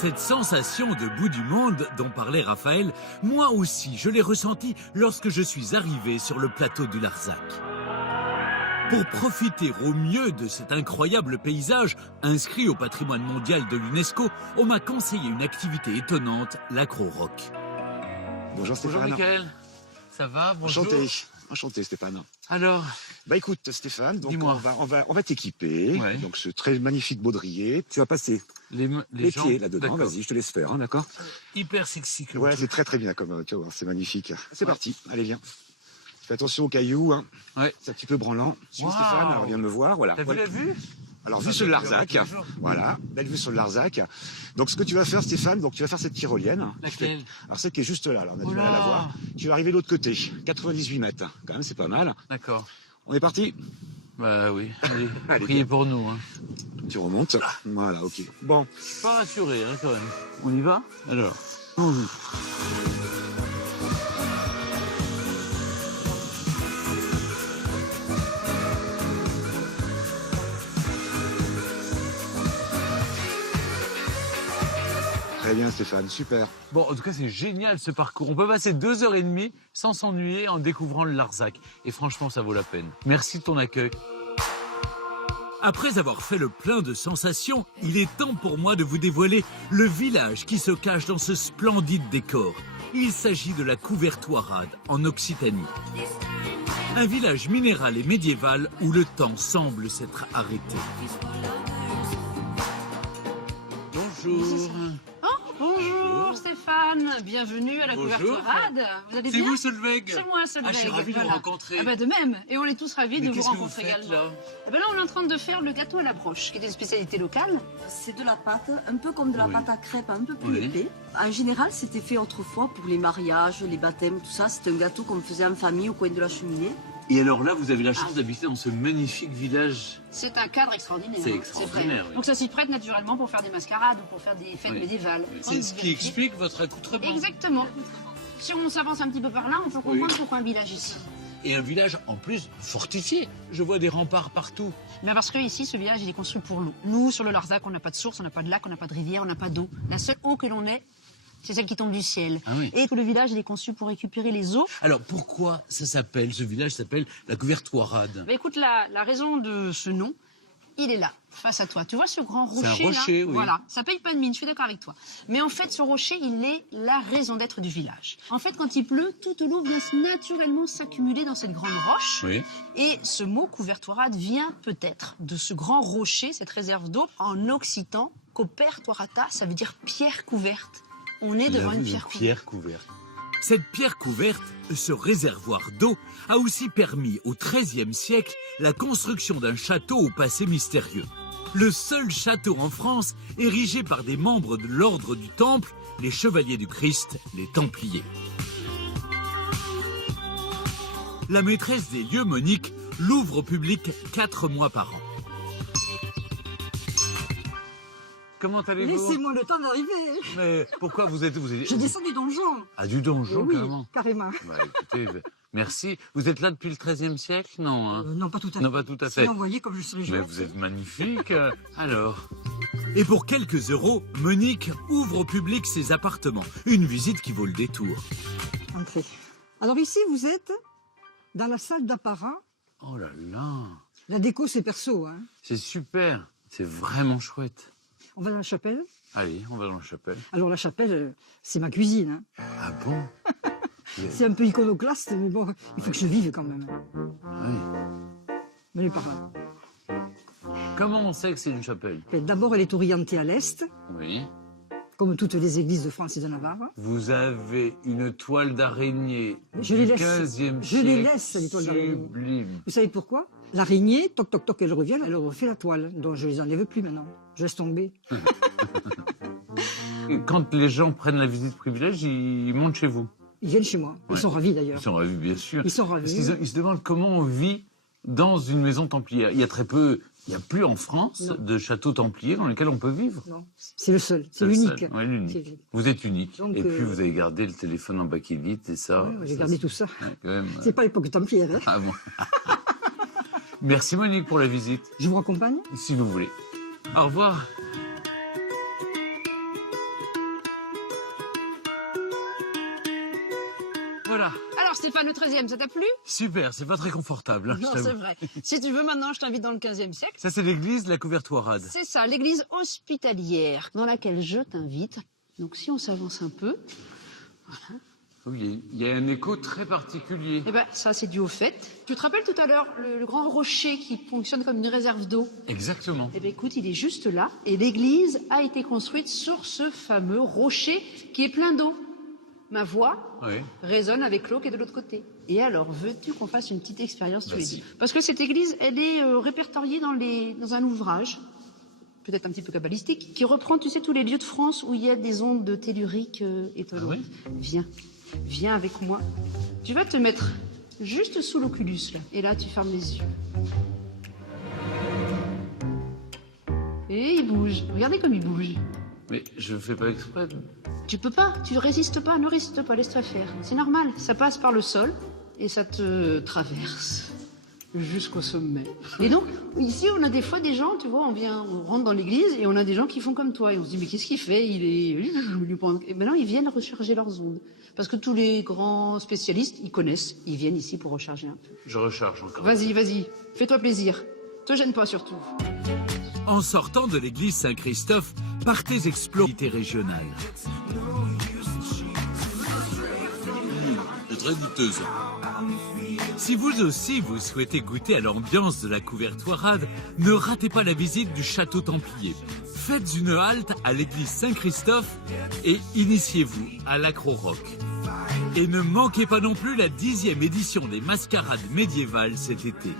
Cette sensation de bout du monde dont parlait Raphaël, moi aussi je l'ai ressentie lorsque je suis arrivé sur le plateau du Larzac. Pour profiter au mieux de cet incroyable paysage, inscrit au patrimoine mondial de l'UNESCO, on m'a conseillé une activité étonnante, l'accro-rock. Bonjour Stéphane. Bonjour Mickaël, ça va? Bonjour. Enchanté Stéphane. Alors, Bah écoute Stéphane, donc dis-moi. on va t'équiper. Ouais. Donc ce très magnifique baudrier. Tu vas passer les gens, pieds là-dedans. d'accord. Vas-y, je te laisse faire, hein, d'accord? Hyper sexy comme Ouais, truc. c'est très très bien comme tu vois, c'est magnifique. C'est Ouais. parti, allez viens. Fais attention aux cailloux, hein. Ouais. C'est un petit peu branlant. Suis Waouh. Stéphane, alors viens me voir, voilà. T'as vu Voilà. la vue? Alors Ça vue sur le fait plaisir Larzac, tous les jours. voilà, belle vue sur le Larzac. Donc ce que tu vas faire Stéphane, donc tu vas faire cette tyrolienne. Laquelle? Alors celle qui est juste là, on a Oh du mal à là. la voir. Tu vas arriver de l'autre côté, 98 mètres, quand même c'est pas mal. D'accord. On est parti? Bah oui, allez, Allez, priez viens. pour nous. Hein. Tu remontes, voilà, ok. Bon, Je suis pas rassuré hein, quand même. On y va? Alors. très bien Stéphane, super. Bon, en tout cas, c'est génial ce parcours. On peut passer 2h30 sans s'ennuyer en découvrant le Larzac. Et franchement, ça vaut la peine. Merci de ton accueil. Après avoir fait le plein de sensations, il est temps pour moi de vous dévoiler le village qui se cache dans ce splendide décor. Il s'agit de la Couvertoirade, en Occitanie. Un village minéral et médiéval où le temps semble s'être arrêté. Bonjour. Bonjour Stéphane, bienvenue à la Bonjour. Couvertoirade. Vous allez C'est bien? vous, Solveig? C'est moi, Solveig. Ah, je suis ravi de vous Voilà. rencontrer. Ah bah de même, et on est tous ravis Mais de vous qu'est-ce que vous rencontrer faites, également. là? Eh ben là, on est en train de faire le gâteau à la broche, qui est une spécialité locale. C'est de la pâte, un peu comme de la Oui. pâte à crêpes, un peu plus Oui. épais. En général, c'était fait autrefois pour les mariages, les baptêmes, tout ça. C'était un gâteau qu'on faisait en famille au coin de la cheminée. Et alors là, vous avez la chance d'habiter dans ce magnifique village. C'est un cadre extraordinaire. C'est hein, extraordinaire, vrai. oui. Donc ça s'y prête naturellement pour faire des mascarades ou pour faire des fêtes Oui. médiévales. C'est ce qui explique votre accoutrement. Exactement. Si on s'avance un petit peu par là, on peut comprendre Oui. pourquoi un village ici. Et un village en plus fortifié. Je vois des remparts partout. Mais parce que ici, ce village, il est construit pour l'eau. Nous, sur le Larzac, on n'a pas de source, on n'a pas de lac, on n'a pas de rivière, on n'a pas d'eau. La seule eau que l'on ait, c'est celle qui tombe du ciel. Ah oui. Et que le village, il est conçu pour récupérer les eaux. Alors pourquoi ce village s'appelle la Couvertoirade? Bah, écoute, la raison de ce nom, il est là, face à toi. Tu vois ce grand C'est un rocher rocher, là? oui. Voilà, ça paye pas de mine, je suis d'accord avec toi. Mais en fait, ce rocher, il est la raison d'être du village. En fait, quand il pleut, toute l'eau vient naturellement s'accumuler dans cette grande roche. Oui. Et ce mot couvertoirade vient peut-être de ce grand rocher, cette réserve d'eau, en occitan, copertoirata, ça veut dire pierre couverte. On est devant une pierre couverte. couverte. Cette pierre couverte, ce réservoir d'eau, a aussi permis au XIIIe siècle la construction d'un château au passé mystérieux. Le seul château en France érigé par des membres de l'ordre du Temple, les Chevaliers du Christ, les Templiers. La maîtresse des lieux, Monique, l'ouvre au public 4 mois par an. Comment allez-vous? Laissez-moi le temps d'arriver. Mais pourquoi vous êtes... Je descends du donjon. Ah, du donjon, Oui, carrément. carrément. Bah, écoutez, merci. Vous êtes là depuis le XIIIe siècle? Non, hein? Non, pas tout à fait. Non, pas tout à fait. Sinon, vous voyez comme je serais Mais jolie. vous êtes magnifique. Alors, Et pour quelques euros, Monique ouvre au public ses appartements. Une visite qui vaut le détour. Entrez. Alors ici, vous êtes dans la salle d'apparat. oh là là, La déco, c'est perso. Hein. c'est super. C'est vraiment chouette. On va dans la chapelle. Allez, on va dans la chapelle. Alors la chapelle, c'est ma cuisine. Hein. Ah bon? C'est un peu iconoclaste, mais bon, il faut que je vive quand même. Oui. Venez par là. Comment on sait que c'est une chapelle? D'abord, elle est orientée à l'est, Oui. comme toutes les églises de France et de Navarre. Vous avez une toile d'araignée Je du les laisse. 15e Je siècle. les laisse, les toiles d'araignée. Sublime. Vous savez pourquoi? L'araignée, toc toc toc, elle revient, elle refait la toile. Donc je les enlève plus maintenant. Je laisse tomber. Et quand les gens prennent la visite privilège, ils montent chez vous. Ils viennent chez moi. Ils Ouais. sont ravis Ils d'ailleurs. sont ravis, bien sûr. Ils sont Parce ravis. qu'ils ils se demandent comment on vit dans une maison templière. Il y a très peu, il n'y a plus en France Non. de châteaux templiers dans lesquels on peut vivre. Non, c'est le seul, c'est le l'unique. seul. Ouais, l'unique. C'est- Vous êtes unique. Donc, et puis vous avez gardé le téléphone en bakélite et ça. Ouais, j'ai ça, gardé c'est- tout ça. ouais, quand même, C'est pas l'époque templière. Hein. Ah bon. Merci Monique pour la visite, Je vous raccompagne. si vous voulez. Au revoir. Voilà. Alors Stéphane, le 13e, ça t'a plu? Super, c'est pas très confortable. Hein, Non, je t'avoue. c'est vrai. Si tu veux, maintenant, je t'invite dans le 15e siècle. Ça, c'est l'église de la Couvertoirade. C'est ça, l'église hospitalière dans laquelle je t'invite. Donc si on s'avance un peu, Oui, il y a un écho très particulier. eh ben ça c'est dû au fait. Tu te rappelles tout à l'heure le grand rocher qui fonctionne comme une réserve d'eau? Exactement. Eh bien écoute, il est juste là et l'église a été construite sur ce fameux rocher qui est plein d'eau. Ma voix Oui. résonne avec l'eau qui est de l'autre côté. Et alors, veux-tu qu'on fasse une petite expérience tous les Vas-y. deux? Parce que cette église, elle est répertoriée dans un ouvrage, peut-être un petit peu kabbalistique, qui reprend, tu sais, tous les lieux de France où il y a des ondes de tellurique étonnantes. Ah oui Viens avec moi. Tu vas te mettre juste sous l'oculus, là. Et là, tu fermes les yeux. Et il bouge. Regardez comme il bouge. Mais je fais pas exprès. Tu peux pas, tu résistes pas, ne résiste pas, laisse-toi faire. C'est normal, ça passe par le sol et ça te traverse jusqu'au sommet. Et donc, ici, on a des fois des gens, tu vois, on rentre dans l'église et on a des gens qui font comme toi. Et on se dit, mais qu'est-ce qu'il fait? Et maintenant, ils viennent recharger leurs ondes. Parce que tous les grands spécialistes, ils connaissent, ils viennent ici pour recharger un peu. Je recharge encore. Vas-y, fais-toi plaisir. Te gêne pas surtout. En sortant de l'église Saint-Christophe, partez explorer l'unité régionale. C'est très douteuse. Si vous aussi vous souhaitez goûter à l'ambiance de la Couvertoirade, ne ratez pas la visite du château Templier. Faites une halte à l'église Saint-Christophe et initiez-vous à l'accro-rock. Et ne manquez pas non plus la 10e édition des mascarades médiévales cet été.